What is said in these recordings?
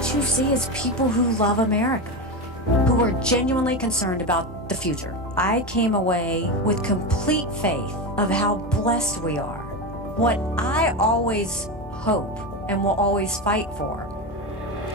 what you see is people who love America, who are genuinely concerned about the future. I came away with complete faith of how blessed we are. What I always hope and will always fight for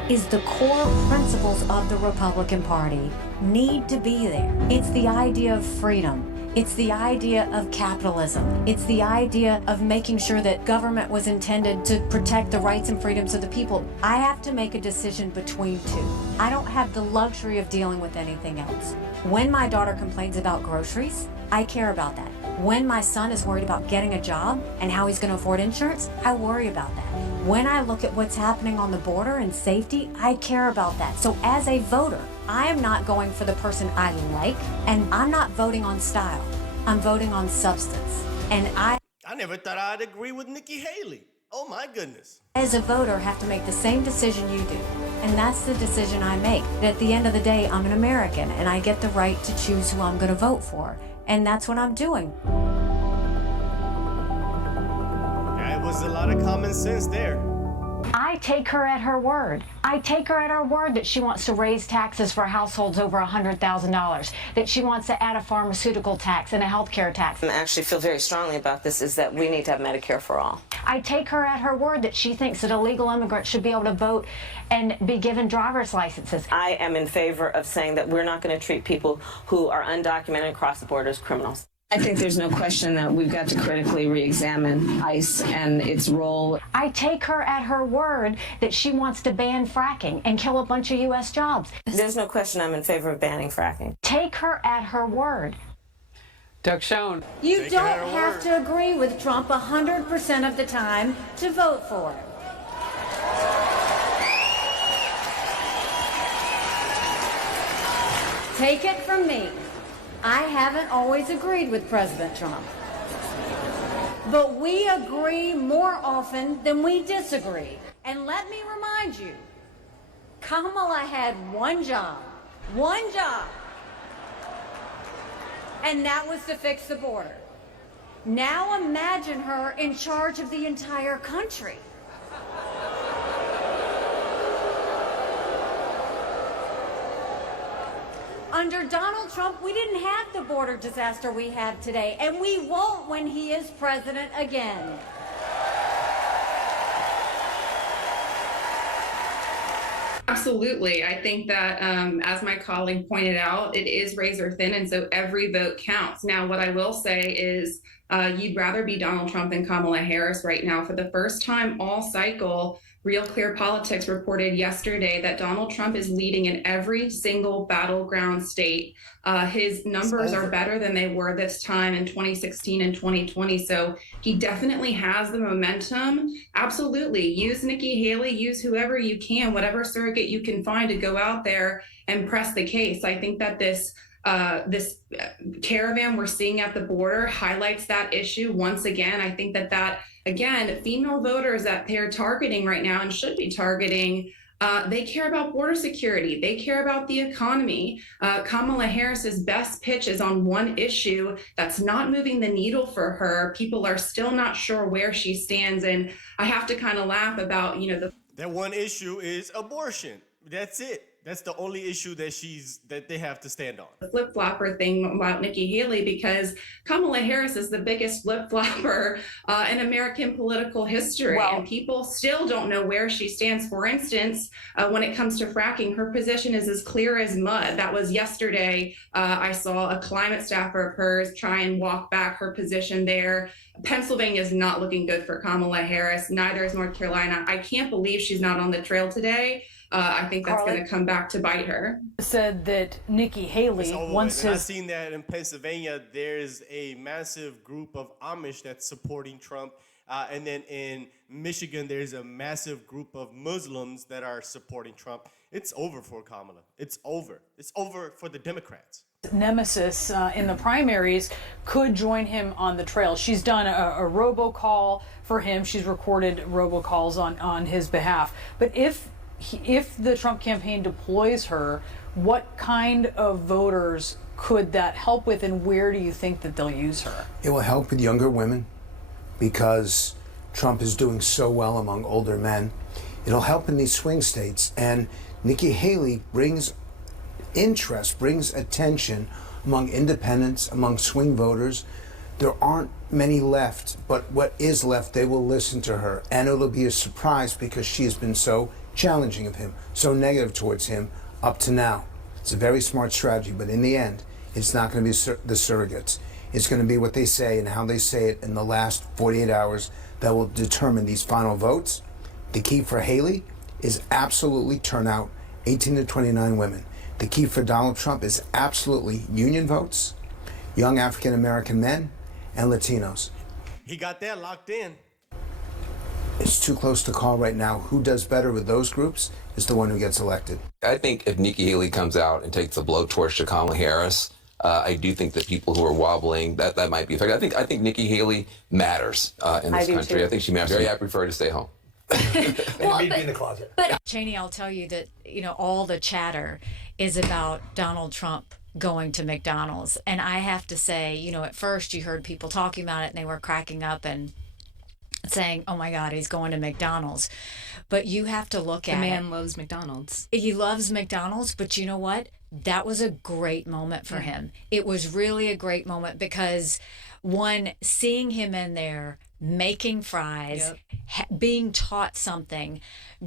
is the core principles of the Republican Party need to be there. It's the idea of freedom. It's the idea of capitalism. It's the idea of making sure that government was intended to protect the rights and freedoms of the people. I have to make a decision between two. I don't have the luxury of dealing with anything else. When my daughter complains about groceries, I care about that. When my son is worried about getting a job and how he's going to afford insurance, I worry about that. When I look at what's happening on the border and safety, I care about that. So as a voter, I am not going for the person I like, and I'm not voting on style. I'm voting on substance. And I never thought I'd agree with Nikki Haley. Oh my goodness. As a voter, have to make the same decision you do. And that's the decision I make. That at the end of the day, I'm an American, and I get the right to choose who I'm going to vote for. And that's what I'm doing. That was a lot of common sense there. I take her at her word. I take her at her word that she wants to raise taxes for households over $100,000, that she wants to add a pharmaceutical tax and a health care tax. I actually feel very strongly about this, is that we need to have Medicare for all. I take her at her word that she thinks that illegal immigrants should be able to vote and be given driver's licenses. I am in favor of saying that we're not going to treat people who are undocumented across the border as criminals. I think there's no question that we've got to critically re-examine ICE and its role. I take her at her word that she wants to ban fracking and kill a bunch of U.S. jobs. There's no question I'm in favor of banning fracking. Take her at her word. Doug Schoen. You don't have to agree with Trump 100% of the time to vote for him. Take it from me. I haven't always agreed with President Trump. But we agree more often than we disagree. And let me remind you, Kamala had one job, and that was to fix the border. Now imagine her in charge of the entire country. Under Donald Trump, we didn't have the border disaster we have today, and we won't when he is president again. Absolutely. I think that, as my colleague pointed out, it is razor thin, and so every vote counts. Now, what I will say is you'd rather be Donald Trump than Kamala Harris right now. For the first time all cycle, Real Clear Politics reported yesterday that Donald Trump is leading in every single battleground state. His numbers are better than they were this time in 2016 and 2020. So he definitely has the momentum. Absolutely. Use Nikki Haley, use whoever you can, whatever surrogate you can find to go out there and press the case. I think that this caravan we're seeing at the border highlights that issue once again. I think that again, female voters that they're targeting right now and should be targeting, they care about border security. They care about the economy. Kamala Harris's best pitch is on one issue that's not moving the needle for her. People are still not sure where she stands. And I have to kind of laugh about, that one issue is abortion. That's it. That's the only issue that they have to stand on. The flip-flopper thing about Nikki Haley, because Kamala Harris is the biggest flip-flopper in American political history. Well, and people still don't know where she stands. For instance, when it comes to fracking, her position is as clear as mud. That was yesterday. I saw a climate staffer of hers try and walk back her position there. Pennsylvania is not looking good for Kamala Harris. Neither is North Carolina. I can't believe she's not on the trail today. I think that's going to come back to bite her. Said that Nikki Haley wants I've seen that in Pennsylvania. There's a massive group of Amish that's supporting Trump. And then in Michigan, there's a massive group of Muslims that are supporting Trump. It's over for Kamala. It's over. It's over for the Democrats. Nemesis in the primaries could join him on the trail. She's done a robocall for him. She's recorded robocalls on his behalf. But if the Trump campaign deploys her, what kind of voters could that help with, and where do you think that they'll use her? It will help with younger women because Trump is doing so well among older men. It'll help in these swing states. And Nikki Haley brings interest, brings attention among independents, among swing voters. There aren't many left, but what is left, they will listen to her. And it'll be a surprise because she has been so challenging of him, so negative towards him up to now. It's a very smart strategy, but in the end, it's not going to be the surrogates. It's going to be what they say and how they say it in the last 48 hours that will determine these final votes. The key for Haley is absolutely turnout, 18 to 29 women. The key for Donald Trump is absolutely union votes, young African-American men, and Latinos. He got that locked in. It's too close to call right now. Who does better with those groups is the one who gets elected. I think if Nikki Haley comes out and takes a blowtorch to Kamala Harris, I do think that people who are wobbling, that might be effective. I think Nikki Haley matters in this country. Too. I think she matters. I prefer her to stay home. Well, Maybe in the closet. But Cheney, I'll tell you that, all the chatter is about Donald Trump going to McDonald's. And I have to say, at first you heard people talking about it and they were cracking up and saying, oh my God, he's going to McDonald's. But you have to look at it. The man loves McDonald's. He loves McDonald's, but you know what? That was a great moment for him. It was really a great moment because, one, seeing him in there, making fries, being taught something,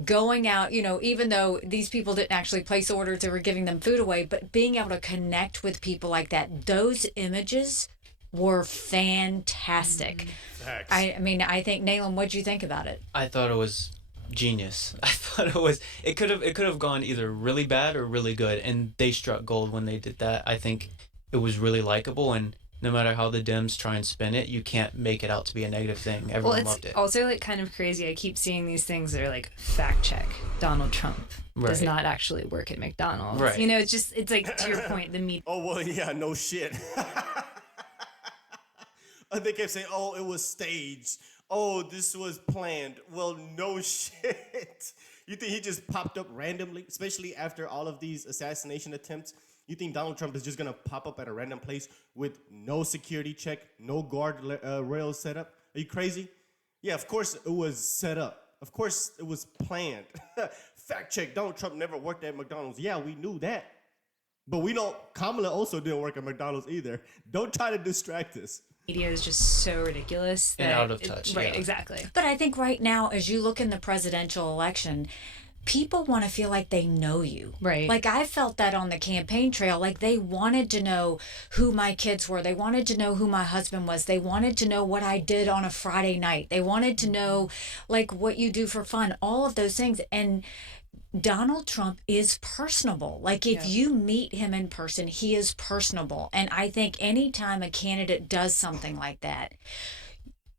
going out, even though these people didn't actually place orders, they were giving them food away, but being able to connect with people like that, those images were fantastic. I think, Nayland, what'd you think about it? I thought it was genius. I thought it could have gone either really bad or really good, and they struck gold when they did that. I think it was really likable, and no matter how the Dems try and spin it, you can't make it out to be a negative thing. Everyone loved it. Also kind of crazy. I keep seeing these things that are fact check. Donald Trump does not actually work at McDonald's. Right. It's like, to your point, the media. Oh, well, yeah, no shit. They kept saying, oh, it was staged. Oh, this was planned. Well, no shit. You think he just popped up randomly, especially after all of these assassination attempts? You think Donald Trump is just going to pop up at a random place with no security check, no guard rails set up? Are you crazy? Yeah, of course it was set up. Of course it was planned. Fact check, Donald Trump never worked at McDonald's. Yeah, we knew that. But we know Kamala also didn't work at McDonald's either. Don't try to distract us. Media is just so ridiculous and out of touch. Right, exactly. But I think right now, as you look in the presidential election, people want to feel like they know you. Right. Like I felt that on the campaign trail. Like they wanted to know who my kids were. They wanted to know who my husband was. They wanted to know what I did on a Friday night. They wanted to know what you do for fun, all of those things. And Donald Trump is personable. If you meet him in person, he is personable. And I think anytime a candidate does something like that,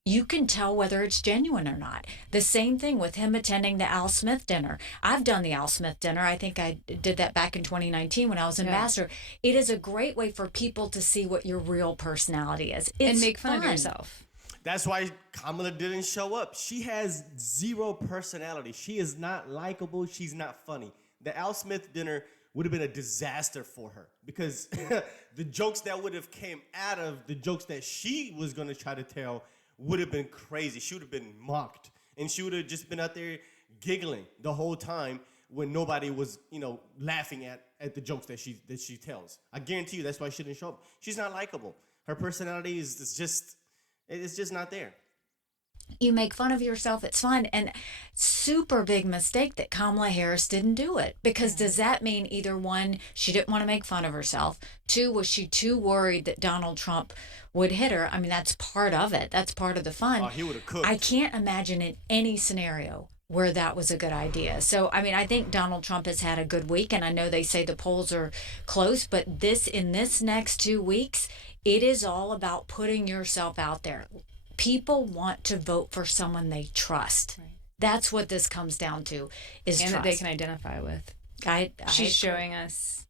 you can tell whether it's genuine or not. The same thing with him attending the Al Smith dinner. I've done the Al Smith dinner. I think I did that back in 2019 when I was ambassador. It is a great way for people to see what your real personality is. And make fun of yourself. That's why Kamala didn't show up. She has zero personality. She is not likable. She's not funny. The Al Smith dinner would have been a disaster for her because the jokes that would have came out of the jokes that she was going to try to tell would have been crazy. She would have been mocked. And she would have just been out there giggling the whole time when nobody was, laughing at the jokes that she tells. I guarantee you that's why she didn't show up. She's not likable. Her personality is just not there. You make fun of yourself, it's fun. And super big mistake that Kamala Harris didn't do it. Because does that mean either one, she didn't want to make fun of herself? Two, was she too worried that Donald Trump would hit her? I mean, that's part of it. That's part of the fun. Oh, he would have cooked. I can't imagine in any scenario where that was a good idea. So, I think Donald Trump has had a good week. And I know they say the polls are close. But in this next 2 weeks, it is all about putting yourself out there. People want to vote for someone they trust. Right. That's what this comes down to, is and trust. That they can identify with. She's showing us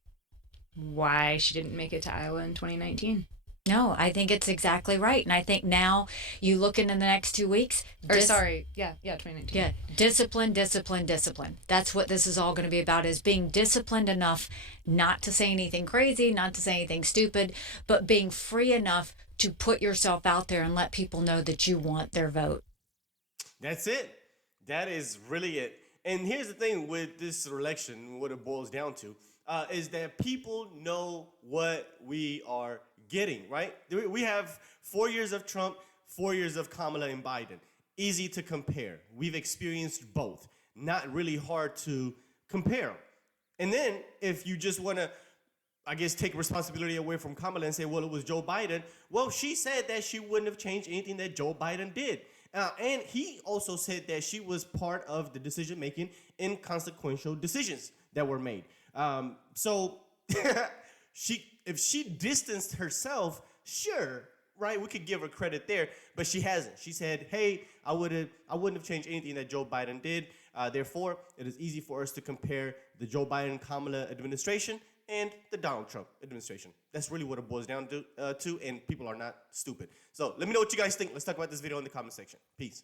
why she didn't make it to Iowa in 2019. No, I think it's exactly right. And I think now you look into the next 2 weeks. 2019. Yeah, discipline. That's what this is all going to be about, is being disciplined enough not to say anything crazy, not to say anything stupid, but being free enough to put yourself out there and let people know that you want their vote. That's it. That is really it. And here's the thing with this election, what it boils down to, is that people know what we are getting, right? We have 4 years of Trump, 4 years of Kamala and Biden. Easy to compare. We've experienced both. Not really hard to compare. And then if you just want to, I guess, take responsibility away from Kamala and say, well, it was Joe Biden. Well, she said that she wouldn't have changed anything that Joe Biden did. And he also said that she was part of the decision-making in consequential decisions that were made. So if she distanced herself, sure, right? We could give her credit there, but she hasn't. She said, hey, I wouldn't have changed anything that Joe Biden did. Therefore, it is easy for us to compare the Joe Biden-Kamala administration and the Donald Trump administration. That's really what it boils down to, and people are not stupid. So let me know what you guys think. Let's talk about this video in the comment section. Peace.